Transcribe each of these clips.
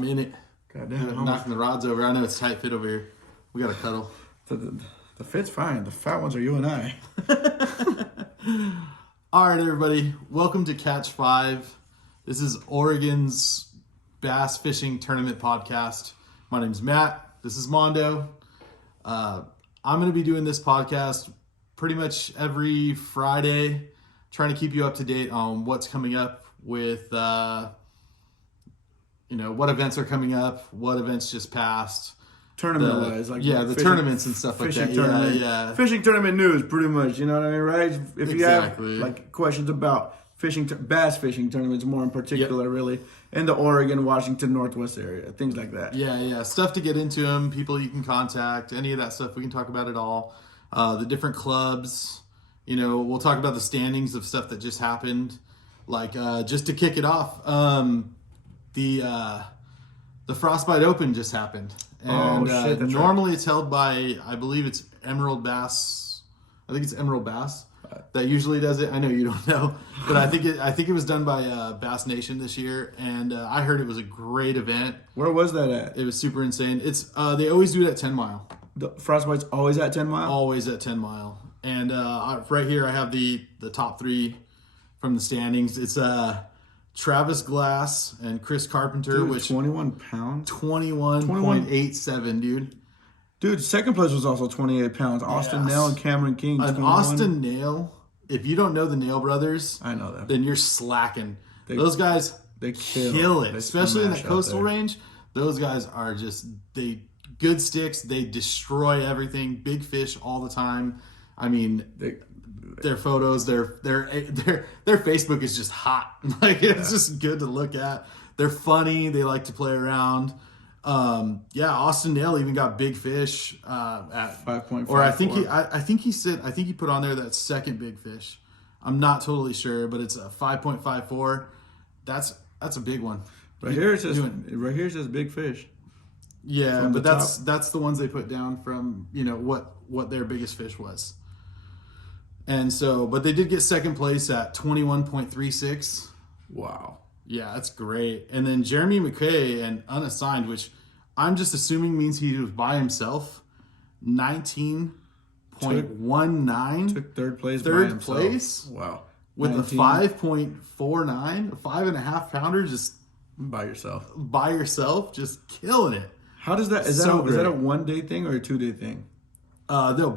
I'm in it. Goddamn. I'm knocking the rods over. I know it's tight fit over here. We got to cuddle. The fit's fine. The fat ones are you and I. All right, everybody. Welcome to CATCH5. This is Oregon's bass fishing tournament podcast. My name's Matt. This is Mondo. I'm going to be doing this podcast pretty much every Friday, trying to keep you up to date on what's coming up with, what events are coming up, what events just passed. Tournament-wise. The tournaments and stuff like that. Yeah. Fishing tournament news, pretty much. You know what I mean, right? If you have questions about bass fishing tournaments, more in particular, really, in the Oregon, Washington, Northwest area, things like that. Yeah. Stuff to get into them, people you can contact, any of that stuff. We can talk about it all. The different clubs. We'll talk about the standings of stuff that just happened. Just to kick it off, the Frostbite Open just happened. And normally it's held by, I believe it's Emerald Bass. I think it's Emerald Bass that usually does it. I know you don't know, but I think it was done by Bass Nation this year, and I heard it was a great event. Where was that at? It was super insane. It's they always do it at 10 Mile. The Frostbite's always at 10 Mile? Always at 10 Mile. And right here I have the top three from the standings. It's Travis Glass and Chris Carpenter, dude, which 21 pounds, 21.87, dude. Dude, second place was also 28 pounds. Austin Nail and Cameron King. Austin Nail. If you don't know the Nail brothers, I know that. Then you're slacking. Those guys, they kill it, especially in the coastal range. Those guys are good sticks. They destroy everything. Big fish all the time. I mean, their photos, their Facebook is just hot. It's just good to look at. They're funny. They like to play around. Austin Nail even got big fish at 5.5. Or I think he put on there that second big fish. I'm not totally sure, but it's a 5.54. That's a big one. Right here it says big fish. Yeah, but that's the ones they put down from what their biggest fish was. And so, but they did get second place at 21.36. Wow. Yeah, that's great. And then Jeremy McKay and unassigned, which I'm just assuming means he was by himself, 19.19. Took third place by Third himself. Place. Wow. With 19. A 5.49, a 5.5 pounder just by yourself. Just killing it. How does that, is that a 1 day thing or a 2 day thing? No,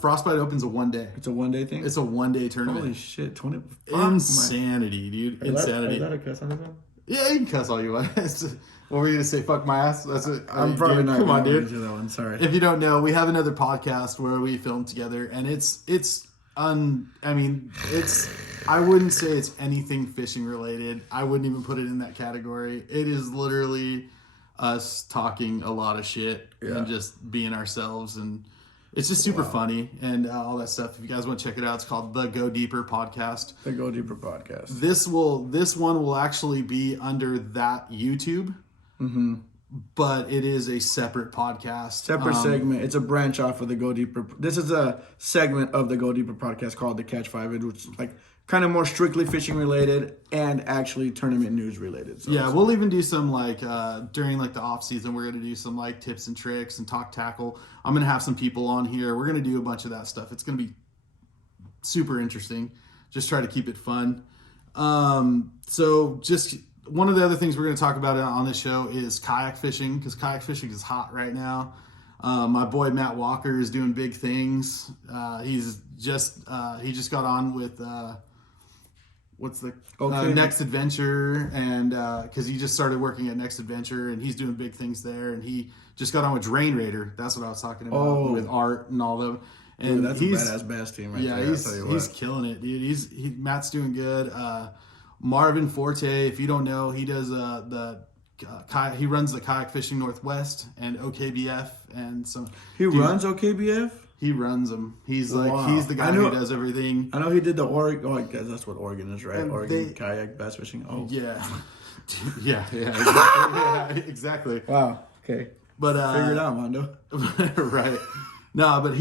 Frostbite Open's a 1 day. It's a 1 day thing? It's a 1 day tournament. Holy shit, 20. Insanity, dude. Insanity. Is that a cuss on this one? Yeah, you can cuss all you want. What were you going to say? Fuck my ass? That's it. I'm probably not. Come on, dude. That one. Sorry. If you don't know, we have another podcast where we film together, and I wouldn't say it's anything fishing related. I wouldn't even put it in that category. It is literally us talking a lot of shit and just being ourselves, and it's just super funny and all that stuff. If you guys want to check it out, it's called the Go Deeper Podcast. The Go Deeper Podcast. This one will actually be under that YouTube, but it is a separate podcast, separate segment. It's a branch off of the Go Deeper. This is a segment of the Go Deeper Podcast called the CATCH5, which is kind of more strictly fishing related and actually tournament news related. So we'll even do some during the off season, we're going to do some tips and tricks and talk tackle. I'm going to have some people on here. We're going to do a bunch of that stuff. It's going to be super interesting. Just try to keep it fun. So just one of the other things we're going to talk about on this show is kayak fishing, because kayak fishing is hot right now. My boy Matt Walker is doing big things. He just got on with Next Adventure, and because he just started working at Next Adventure, and he's doing big things there, and he just got on with Drain Raider. That's what I was talking about with Art and all them. And dude, that's a badass bass team right there. He's killing it, dude. Matt's doing good. Marvin Forte, if you don't know, he does he runs the Kayak Fishing Northwest and OKBF and some. Runs OKBF. He runs them. He's he's the guy who does everything. I know he did the Oregon. Oh, I guess that's what Oregon is, right? Oregon kayak bass fishing. Oh, yeah, yeah, exactly. Wow. Okay. But figure it out, Mondo. Right. No, but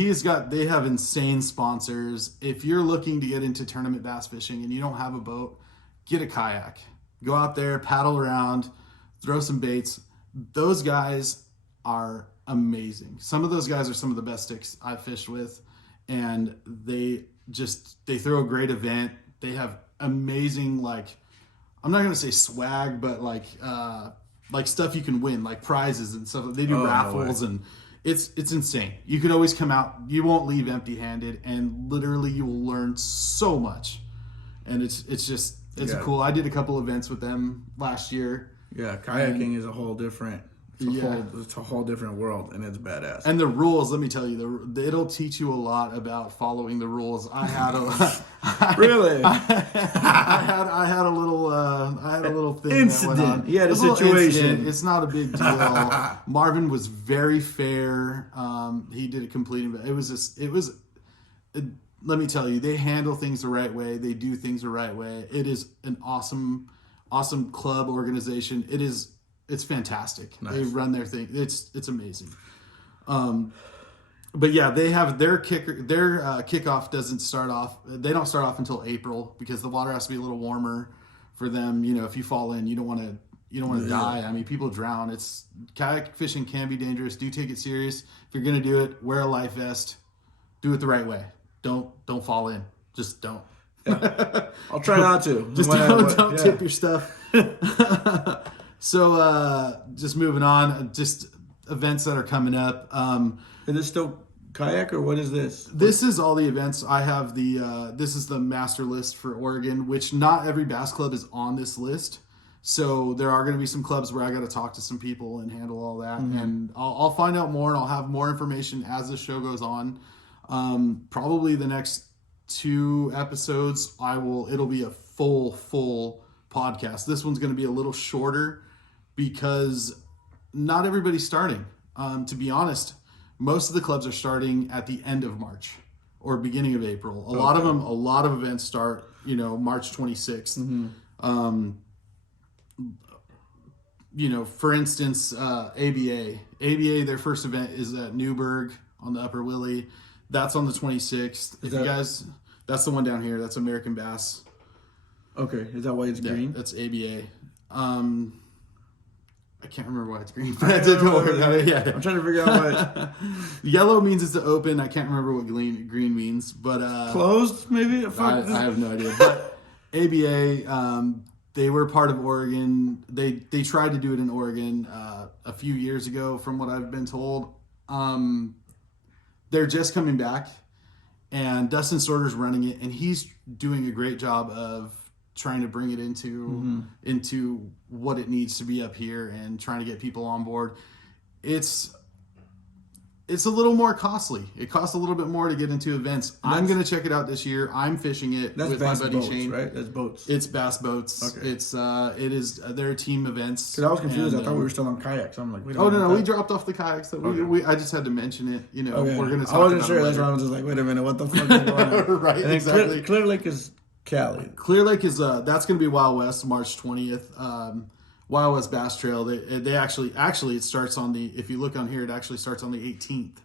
they have insane sponsors. If you're looking to get into tournament bass fishing and you don't have a boat, get a kayak. Go out there, paddle around. throw some baits. Those guys are amazing. Some of those guys are some of the best sticks I've fished with, and they throw a great event. They have amazing, like, I'm not gonna say swag, but like stuff you can win, like prizes and stuff. They do raffles, and it's insane. You could always come out. You won't leave empty-handed, and literally you will learn so much. And it's cool. I did a couple events with them last year. Yeah, kayaking is a whole different. It's a whole different world, and it's badass. And the rules, let me tell you, it'll teach you a lot about following the rules. I had a really. I had a little thing incident. That went on. Yeah, the situation. It's not a big deal. Marvin was very fair. He did a complete. Let me tell you, they handle things the right way. They do things the right way. It is an awesome club organization. It's fantastic. Nice. They run their thing. It's amazing. But yeah, they have their kickoff doesn't start off. They don't start off until April because the water has to be a little warmer for them. You know, if you fall in, you don't want to die. I mean, people drown. Kayak fishing can be dangerous. Do take it serious. If you're gonna do it, wear a life vest. Do it the right way. Don't fall in. Just don't. Yeah. I'll try not to. Just don't tip your stuff. So, just moving on, just events that are coming up. Is this still kayak or what is this? This is all the events. I have this is the master list for Oregon, which not every bass club is on this list. So there are going to be some clubs where I got to talk to some people and handle all that. Mm-hmm. And I'll find out more, and I'll have more information as the show goes on. Probably the next 2 episodes, it'll be a full podcast. This one's going to be a little shorter because not everybody's starting. To be honest, most of the clubs are starting at the end of March or beginning of April. A lot of events start, March 26th. Mm-hmm. For instance, ABA, their first event is at Newburgh on the Upper Willie. That's on the 26th. That's the one down here. That's American Bass. Okay, is that why it's green? That's ABA. I can't remember why it's green, but don't worry about it. Yeah. I'm trying to figure out what. Yellow means it's open. I can't remember what green means, but closed maybe. I have no idea. But ABA, they were part of Oregon. They tried to do it in Oregon a few years ago, from what I've been told. They're just coming back, and Dustin Sorter's running it, and he's doing a great job of trying to bring it into what it needs to be up here and trying to get people on board. It's a little more costly. It costs a little bit more to get into events. I'm going to check it out this year. I'm fishing it with my buddy Shane. Right? That's boats. It's bass boats. Okay. They're team events. Because I was confused. I thought we were still on kayaks. I'm like, wait. We dropped off the kayaks. I just had to mention it. Okay. We're going to talk about it. I wasn't sure. That's why I was just like, wait a minute, what the fuck is going on? Right, and exactly. Clear Lake is Cali. Clear Lake is that's going to be Wild West, March 20th. Wild West Bass Trail. They actually it starts on the. If you look on here, it actually starts on the 18th.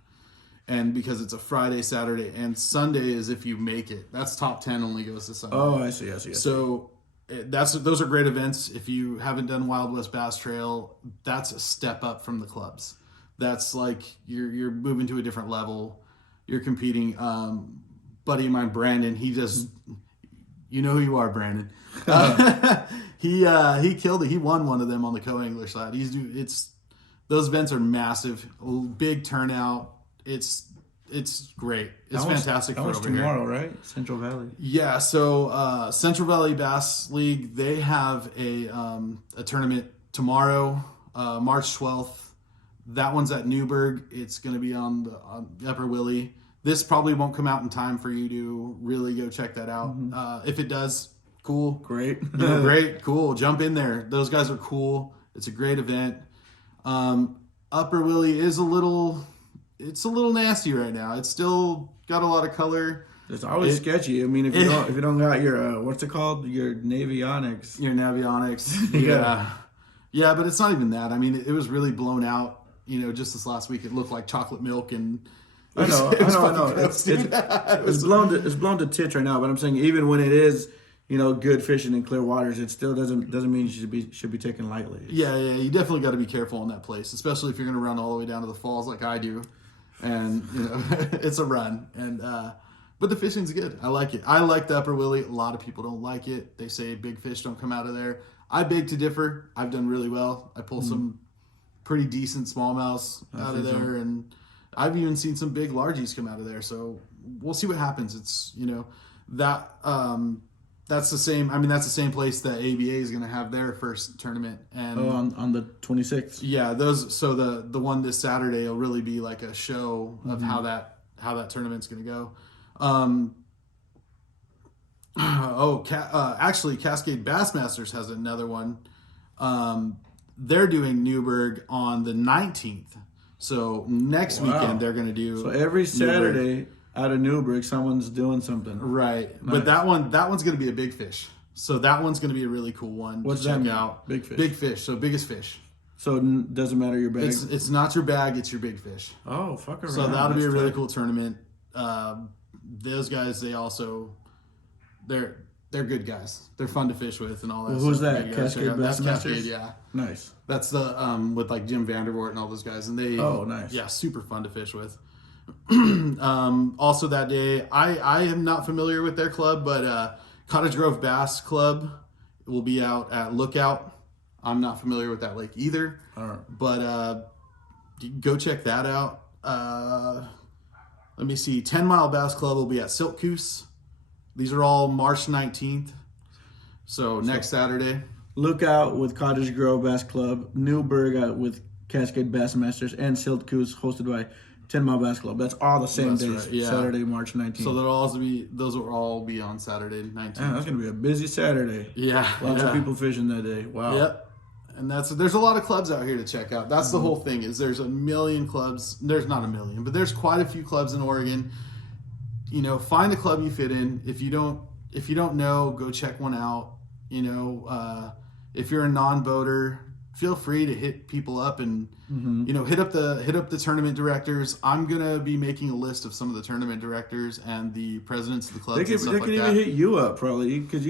And because it's a Friday, Saturday, and Sunday is if you make it. That's top 10 only goes to Sunday. Oh, I see. So those are great events. If you haven't done Wild West Bass Trail, that's a step up from the clubs. That's like you're moving to a different level. You're competing. Buddy of mine, Brandon, he just, you know who you are, Brandon. He killed it. He won one of them on the co-angler side. Those events are massive, big turnout. It's great. It's fantastic for over here. Tomorrow, right? Central Valley. Yeah. So Central Valley Bass League, they have a tournament tomorrow, March 12th. That one's at Newburgh. It's going to be on the Upper Willie. This probably won't come out in time for you to really go check that out. Mm-hmm. If it does, cool. Great. Great. Cool. Jump in there. Those guys are cool. It's a great event. Upper Willie is a little nasty right now. It's still got a lot of color. It's always sketchy. I mean, if you don't got your what's it called? Your Navionics. Your Navionics. Yeah, but it's not even that. I mean, it was really blown out. Just this last week, it looked like chocolate milk, and I know. It's blown to tits right now. But I'm saying, even when it is, good fishing in clear waters, it still doesn't mean you should be taken lightly. Yeah, you definitely got to be careful in that place, especially if you're going to run all the way down to the falls like I do, and it's a run. And but the fishing's good. I like it. I like the Upper Willie. A lot of people don't like it. They say big fish don't come out of there. I beg to differ. I've done really well. I pull some pretty decent smallmouths out of there, and I've even seen some big largies come out of there. So we'll see what happens. It's that that's the same. I mean, that's the same place that ABA is going to have their first tournament. And on the 26th. Yeah, those. So the one this Saturday will really be like a show of how that tournament's going to go. Actually, Cascade Bassmasters has another one. They're doing Newburgh on the 19th. So next weekend they're going to do. So every Saturday out of Newburgh, someone's doing something. Right, nice. But that one's going to be a big fish. So that one's going to be a really cool one. What's to that check mean? out? Big fish. Big fish. So biggest fish. So it doesn't matter your bag. It's not your bag. It's your big fish. Oh, fuck around. So that'll be a really cool tournament. Those guys, they're good guys. They're fun to fish with and all that. Well, who's stuff. that? Cascade Bassmasters? That's Cascade, yeah. Nice. That's the with like Jim Vandervoort and all those guys, and they. Oh, nice. Yeah, super fun to fish with. Also that day, I am not familiar with their club, but Cottage Grove Bass Club will be out at Lookout. I'm not familiar with that lake either. All right. But go check that out. Let me see. 10 Mile Bass Club will be at Silk Coos. These are all March 19th. So next Saturday. Lookout with Cottage Grove Bass Club, Newburgh with Cascade Bassmasters, and Silk Coos hosted by 10 Mile Bass Club. That's all the same days. Right, yeah. Saturday, March 19th. So those will all be on Saturday 19th. Man, that's gonna be a busy Saturday. Yeah. Lots of people fishing that day. Wow. Yep. And there's a lot of clubs out here to check out. That's the whole thing. Is there's a million clubs. There's not a million, but there's quite a few clubs in Oregon. Find a club you fit in. If you don't know, go check one out. If you're a non-boater, feel free to hit people up and hit up the tournament directors. I'm gonna be making a list of some of the tournament directors and the presidents of the clubs. They can even hit you up probably because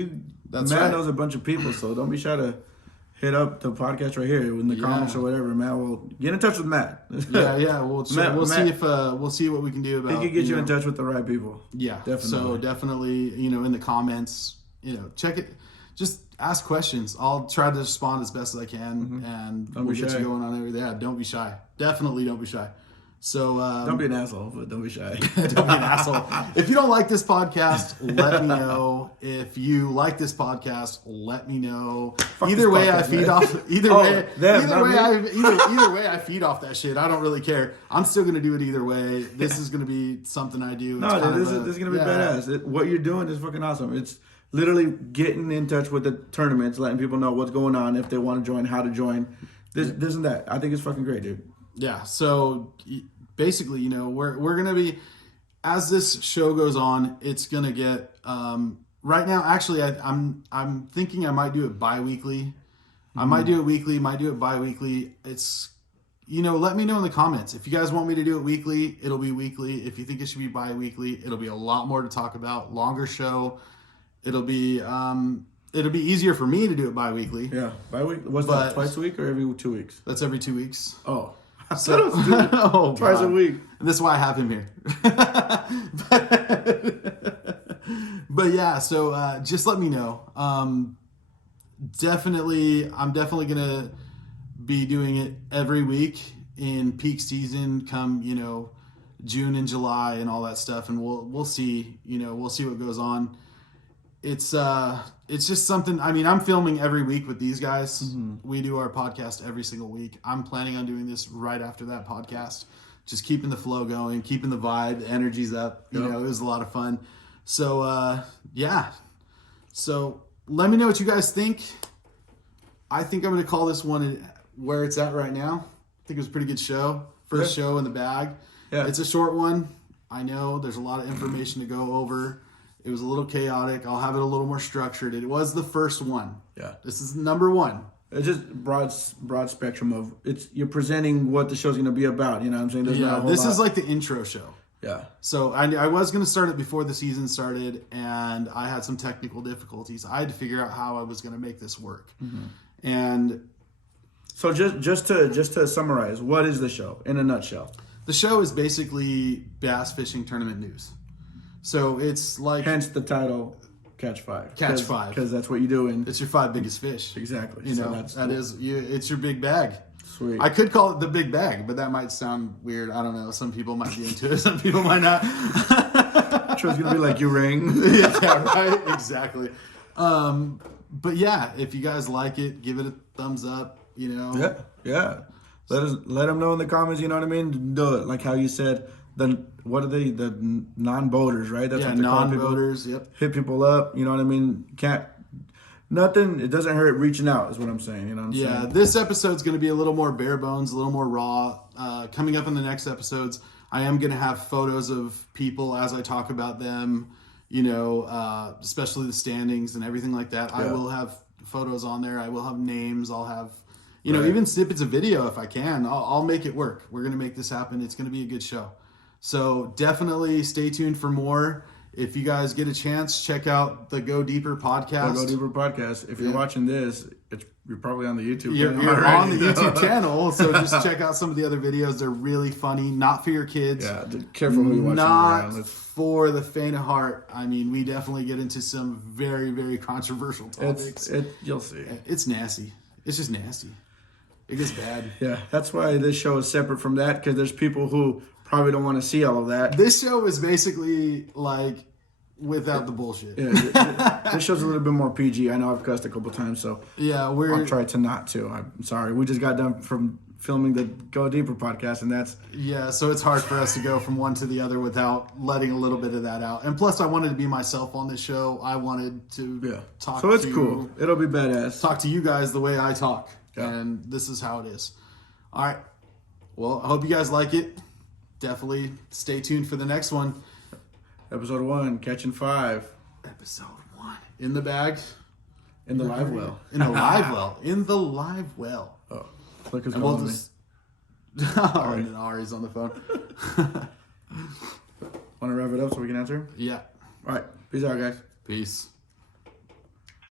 Matt knows a bunch of people. So don't be shy to hit up the podcast right here in the comments or whatever. Matt will get in touch with Matt. Yeah. We'll see what we can do about. He can get you in touch with the right people. Yeah, definitely. So definitely, in the comments, check it. Just ask questions. I'll try to respond as best as I can, and we'll get you going on over there. Yeah, don't be shy. Definitely don't be shy. So don't be an asshole, but don't be shy. Don't be an asshole. If you don't like this podcast, let me know. If you like this podcast, let me know. Either way, I feed off. Either way, I feed off that shit. I don't really care. I'm still gonna do it either way. This is gonna be something I do. This is gonna be badass. What you're doing is fucking awesome. It's literally getting in touch with the tournaments, letting people know what's going on, if they want to join, how to join, this and that. I think it's fucking great, dude. Yeah. So basically, we're gonna be, as this show goes on, it's gonna get right now. Actually, I'm thinking I might do it bi-weekly. I might do it weekly. Might do it bi-weekly. It's let me know in the comments if you guys want me to do it weekly. It'll be weekly. If you think it should be bi-weekly, it'll be a lot more to talk about. Longer show. It'll be easier for me to do it bi-weekly. Yeah, bi-weekly. Was that twice a week or every 2 weeks? That's every 2 weeks. Oh. So, twice a week. And that's why I have him here. but yeah, so just let me know. I'm definitely gonna be doing it every week in peak season. Come June and July and all that stuff, and we'll see. We'll see what goes on. It's just something. I mean, I'm filming every week with these guys. We do our podcast every single week. I'm planning on doing this right after that podcast. Just keeping the flow going, keeping the vibe, the energy's up. It was a lot of fun. So yeah. So let me know what you guys think. I think I'm going to call this one where it's at right now. I think it was a pretty good show. First show in the bag. Yeah. It's a short one. I know there's a lot of information to go over. It was a little chaotic. I'll have it a little more structured. It was the first one. Yeah. This is number one. It's just broad spectrum of you're presenting what the show's going to be about. You know what I'm saying? This is like the intro show. Yeah. So I was going to start it before the season started, and I had some technical difficulties. I had to figure out how I was going to make this work. And so just to summarize, what is the show in a nutshell? the show is basically bass fishing tournament news. So it's like Hence the title, Catch 5. Catch 5. Because that's what you do. And it's your 5 biggest fish. exactly. You So know, that's it's your big bag. sweet. I could call it the big bag, but that might sound weird. I don't know. Some people might be into it. Some people might not. Sure, it's gonna be like you ring. Yeah, right. Exactly. But yeah, if you guys like it, give it a thumbs up. You know. Yeah. Let them know in the comments. You know what I mean? Like how you said. What are they? The non-boaters, right? That's Yeah, what they call people. non-boaters. Yep. Hit people up. You know what I mean? Nothing. It doesn't hurt reaching out. Is what I'm saying. You know what I'm saying? Yeah, this episode's going to be a little more bare bones, a little more raw. Coming up in the next episodes, I am going to have photos of people as I talk about them, you know, especially the standings and everything like that. I will have photos on there. I will have names. I'll have, you know, even snippets of video if I can. I'll make it work. We're going to make this happen. It's going to be a good show. So definitely stay tuned for more. If you guys get a chance, check out the Go Deeper podcast. The Go Deeper podcast. If you're watching this, you're probably on the YouTube channel. You're on the YouTube channel, so just check out some of the other videos. They're really funny. Not for your kids. Yeah, careful who you watch. Not for the faint of heart. I mean, we definitely get into some very, very controversial topics. You'll see. It's nasty. It's just nasty. It gets bad. Yeah, that's why this show is separate from that, because there's people who probably don't want to see all of that. This show is basically like without the bullshit. Yeah, this show's a little bit more PG. I know I've cussed a couple times, so yeah, I'll try to not to. I'm sorry. We just got done from filming the Go Deeper podcast, and that's so it's hard for us to go from one to the other without letting a little bit of that out. And plus, I wanted to be myself on this show. I wanted to talk. So it's cool. It'll be badass. Talk to you guys the way I talk, and this is how it is. All right. Well, I hope you guys like it. Definitely stay tuned for the next one. Episode 1, Catching 5. Episode 1. In the bag. In the live well. In the live well. In the live well. Oh, look who's And we'll calling me. just... and then Ari's on the phone. Want to wrap it up so we can answer? Yeah. All right. Peace out, guys. Peace.